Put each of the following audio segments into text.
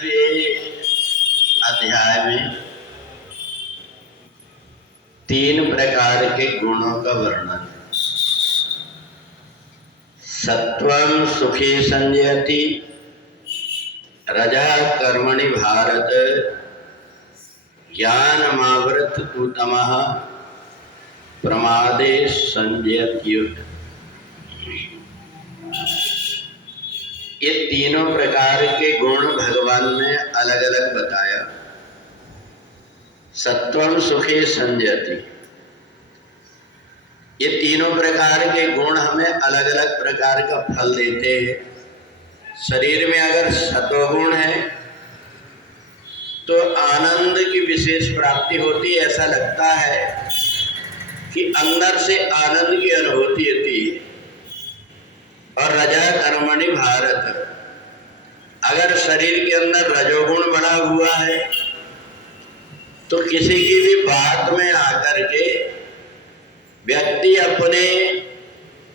तो ये अध्याय में 3 प्रकार के गुणों का वर्णन है। सत्वं सुखी संजयति, रजः कर्मणि भारत, ज्ञानमावृत उत्तमः, प्रमादे संजयत्युत। ये तीनों प्रकार के गुण भगवान ने अलग अलग बताया। सत्वं सुखी संजयति, ये तीनों प्रकार के गुण हमें अलग अलग प्रकार का फल देते हैं। शरीर में अगर सत्वगुण है तो आनंद की विशेष प्राप्ति होती है, ऐसा लगता है कि अंदर से आनंद की अनुभूति होती है। और रजा कर्मणि भारत, अगर शरीर के अंदर रजोगुण बढ़ा हुआ है तो किसी की भी बात में आकर के व्यक्ति अपने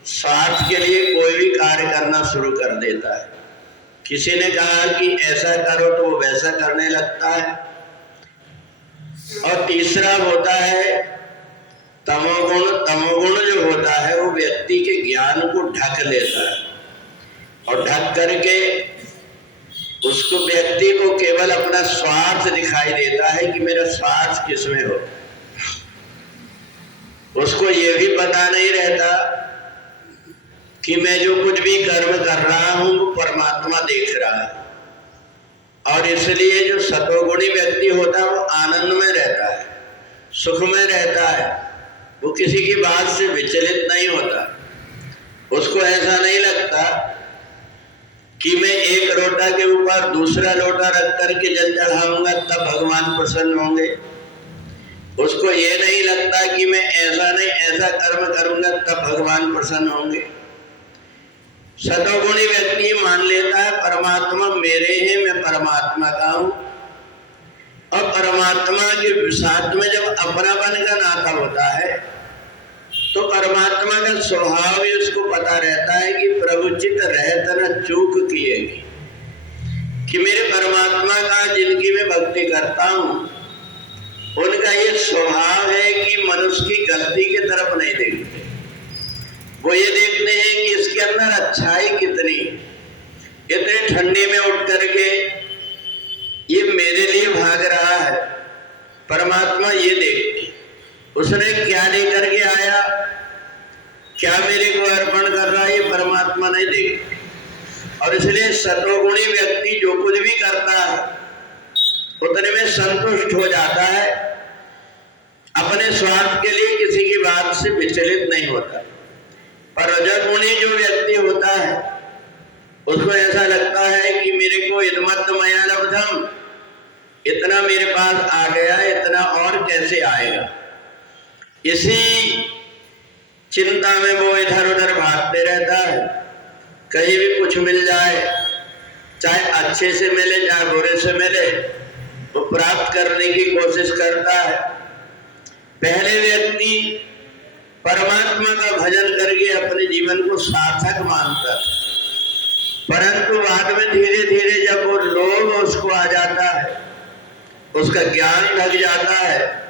स्वार्थ के लिए कोई भी कार्य करना शुरू कर देता है। किसी ने कहा कि ऐसा करो तो वो वैसा करने लगता है। और तीसरा होता है तमोगुण। तमोगुण जो होता है वो व्यक्ति के ज्ञान को ढक लेता है और ढक करके उसको व्यक्ति को केवल अपना स्वार्थ दिखाई देता है कि मेरा स्वार्थ किसमें हो। उसको ये भी पता नहीं रहता कि मैं जो कुछ भी कर्म कर रहा हूं वो परमात्मा देख रहा है। और इसलिए जो सतोगुणी व्यक्ति होता है वो आनंद में रहता है, सुख में रहता है, वो किसी की बात से विचलित नहीं होता। उसको ऐसा नहीं लगता कि मैं एक लोटा के ऊपर दूसरा लोटा रख करके जल चढ़ाऊंगा तब भगवान प्रसन्न होंगे। उसको ये नहीं लगता कि मैं ऐसा नहीं ऐसा कर्म करूंगा तब भगवान प्रसन्न होंगे। सतोगुणी व्यक्ति मान लेता है परमात्मा मेरे हैं, मैं परमात्मा का हूं। और परमात्मा के साथ में जब अपनापन का नाता होता है तो परमात्मा का स्वभाव ही उसको पता रहता है कि प्रभु चित रहत न चूक किएगी, कि मेरे परमात्मा का जिनकी मैं भक्ति करता हूं उनका ये स्वभाव है कि मनुष्य की गलती की तरफ नहीं देखते। वो ये देखते हैं कि इसके अंदर अच्छाई कितनी। इतने ठंडी में उठ करके ये मेरे लिए भाग रहा है, परमात्मा ये देखते उसने क्या लेकर के आया, क्या मेरे को अर्पण कर रहा है, ये परमात्मा नहीं देखते। और इसलिए सतोगुणी व्यक्ति जो कुछ भी करता है उतने में संतुष्ट हो जाता है, अपने स्वार्थ के लिए किसी की बात से विचलित नहीं होता। पर रजोगुणी जो व्यक्ति होता है उसको ऐसा लगता है कि मेरे को इदमत मया लब्धम, इतना मेरे पास आ गया, इतना और कैसे आएगा। इसी चिंता में वो इधर उधर भागते रहता है। कहीं भी कुछ मिल जाए, चाहे अच्छे से मिले चाहे बुरे से मिले, वो प्राप्त करने की कोशिश करता है। पहले व्यक्ति परमात्मा का भजन करके अपने जीवन को सार्थक मानता था, परंतु बाद में धीरे धीरे जब वो लोभ उसको आ जाता है, उसका ज्ञान ढक जाता है,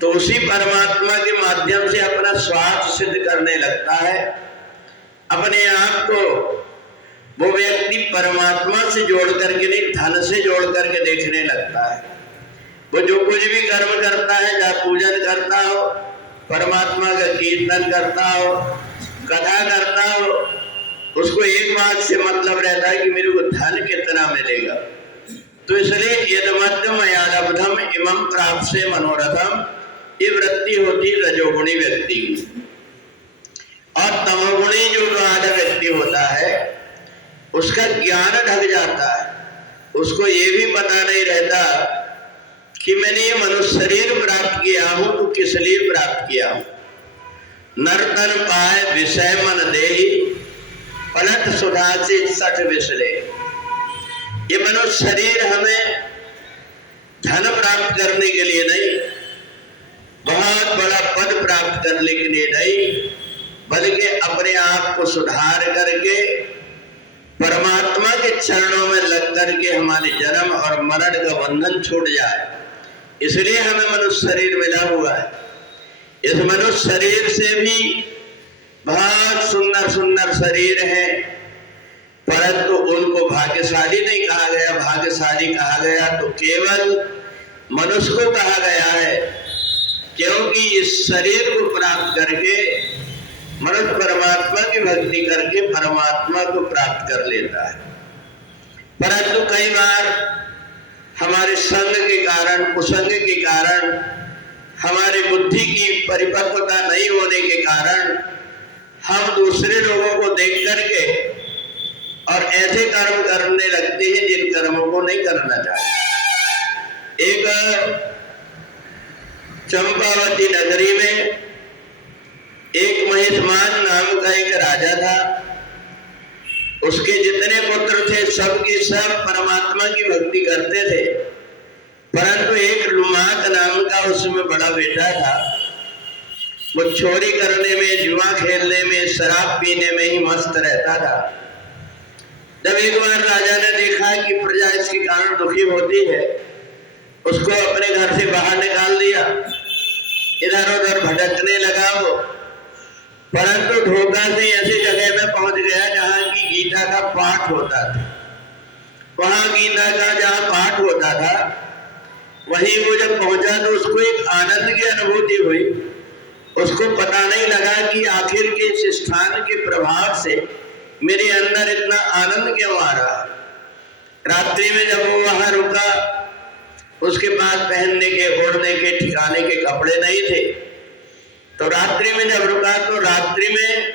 तो उसी परमात्मा के माध्यम से अपना स्वार्थ सिद्ध करने लगता है। अपने आप को वो व्यक्ति परमात्मा से जोड़ करके नहीं, धन से जोड़ करके देखने लगता है। वो जो कुछ भी कर्म करता है, चाहे पूजन करता हो, परमात्मा का कीर्तन करता हो, कथा करता हो, उसको एक बात से मतलब रहता है कि मेरे को धन कितना मिलेगा। तो इसलिए यदमद्य मया लब्धम इमं प्राप्त से मनोरथम, ये वृत्ति होती रजोगुणी व्यक्ति की। और तमोगुणी जो आधा व्यक्ति होता है उसका ज्ञान ढक जाता है। उसको ये भी पता नहीं रहता कि मैंने ये मनुष्य शरीर प्राप्त किया हूं तो किस लिए प्राप्त किया हूं। नर्तन पाए विषय मन देहि, पलट सुधा से सठ विसले। ये मनुष्य शरीर हमें धन प्राप्त करने के लिए नहीं, बहुत बड़ा पद प्राप्त करने के लिए नहीं, बल्कि अपने आप को सुधार करके परमात्मा के चरणों में लग करके हमारे जन्म और मरण का बंधन छूट जाए, इसलिए हमें मनुष्य शरीर मिला हुआ है। इस मनुष्य शरीर से भी बहुत सुंदर सुंदर शरीर है, परंतु उनको भाग्यशाली नहीं कहा गया। भाग्यशाली कहा गया तो केवल मनुष्य को कहा गया है, क्योंकि इस शरीर को प्राप्त करके मनुष्य परमात्मा की भक्ति करके परमात्मा को प्राप्त कर लेता है। परंतु कई बार हमारे संग के कारण, कुसंग के कारण, हमारी बुद्धि की परिपक्वता नहीं होने के कारण हम दूसरे लोगों को देख करके और ऐसे कर्म करने लगते हैं जिन कर्मों को नहीं करना चाहिए। एक चंपावती नगरी में एक महेशमान नाम का एक राजा था। उसके जितने पुत्र थे सब के सब परमात्मा की भक्ति करते थे, परंतु एक लुमाक नाम का उसमें बड़ा बेटा था। वो चोरी करने में, जुआ खेलने में, शराब पीने में ही मस्त रहता था। जब एक बार राजा ने देखा कि प्रजा इसके कारण दुखी होती है, उसको अपने घर से बाहर निकाल दिया। इधर उधर भटकने लगा वो, परंतु धोखा से ऐसी जगह में पहुंच गया जहां की गीता का पाठ होता था। वहां गीता का जहां पाठ होता था वहीं वो जब पहुंचा तो उसको एक आनंद की अनुभूति हुई। उसको पता नहीं लगा कि आखिर के इस स्थान के प्रभाव से मेरे अंदर इतना आनंद क्यों आ रहा। रात्रि में जब वो वहां रुका, उसके पास पहनने के, ओढ़ने के, ठिकाने के कपड़े नहीं थे। तो रात्रि में जब रुका तो रात्रि में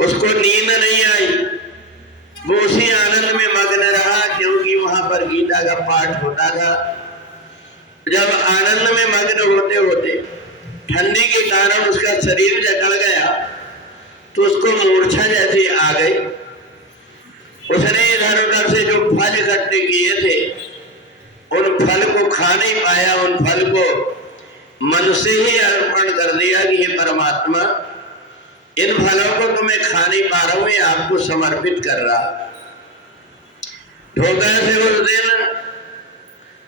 उसको नींद नहीं आई। वो उसी आनंद में मग्न रहा, क्योंकि वहां पर गीता का पाठ होता था। जब आनंद में मग्न होते होते ठंडी के कारण उसका शरीर जकड़ गया तो उसको मूर्छा जैसी आ गई। उसने इधर उधर से जो फल इकट्ठे किए थे उन फल को खा नहीं पाया। उन फल को मन से ही अर्पण कर दिया कि हे परमात्मा, इन फलों को तो मैं खा नहीं पा रहा हूं, ये आपको समर्पित कर रहा। धोखा से उस दिन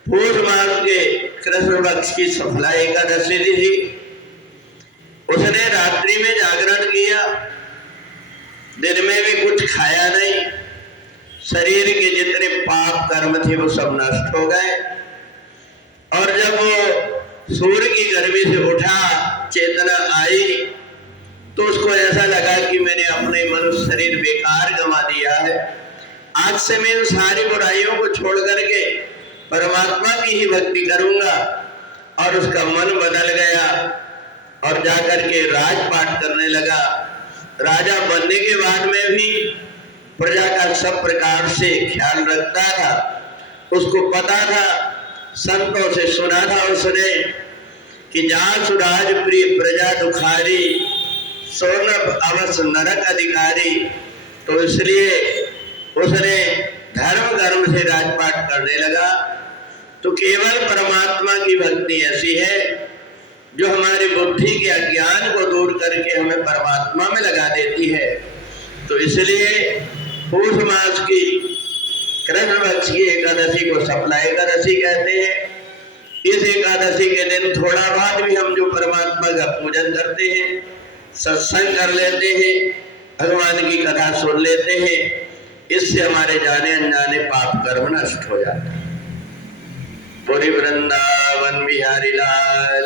पूर्व मास के कृष्ण पक्ष की सफला एकादशी थी। उसने रात्रि में जागरण किया, दिन में भी कुछ खाया नहीं। शरीर के जितने पाप कर्म थे वो सब नष्ट हो गए। और जब वो सूर्य की गर्मी से उठा, चेतना आई, तो उसको ऐसा लगा कि मैंने अपने मनुष्य शरीर बेकार गंवा दिया है। आज से मैं इन सारी बुराइयों को छोड़ करके परमात्मा की ही भक्ति करूंगा। और उसका मन बदल गया और जाकर के राजपाट करने लगा। राजा बनने के बाद में भी प्रजा का सब प्रकार से ख्याल रखता था। उसको पता था, संतों से सुना था उसने कि जहाँ सुराज प्रिय प्रजा दुखारी, सोनब अवश्य नरक अधिकारी। तो इसलिए उसने धर्म कर्म से राजपाट करने लगा। तो केवल परमात्मा की भक्ति ऐसी है जो हमारी बुद्धि के अज्ञान को दूर करके हमें परमात्मा में लगा देती है। तो इसलिए पूष मास की कृष्ण पक्ष की एकादशी को सफला एकादशी कहते हैं। इस एकादशी के दिन थोड़ा बाद भी हम जो परमात्मा का पूजन करते हैं, सत्संग कर लेते हैं, भगवान की कथा सुन लेते हैं, इससे हमारे जाने अनजाने पाप कर्म नष्ट हो जाते हैं। पूरी वृंदावन बिहारी लाल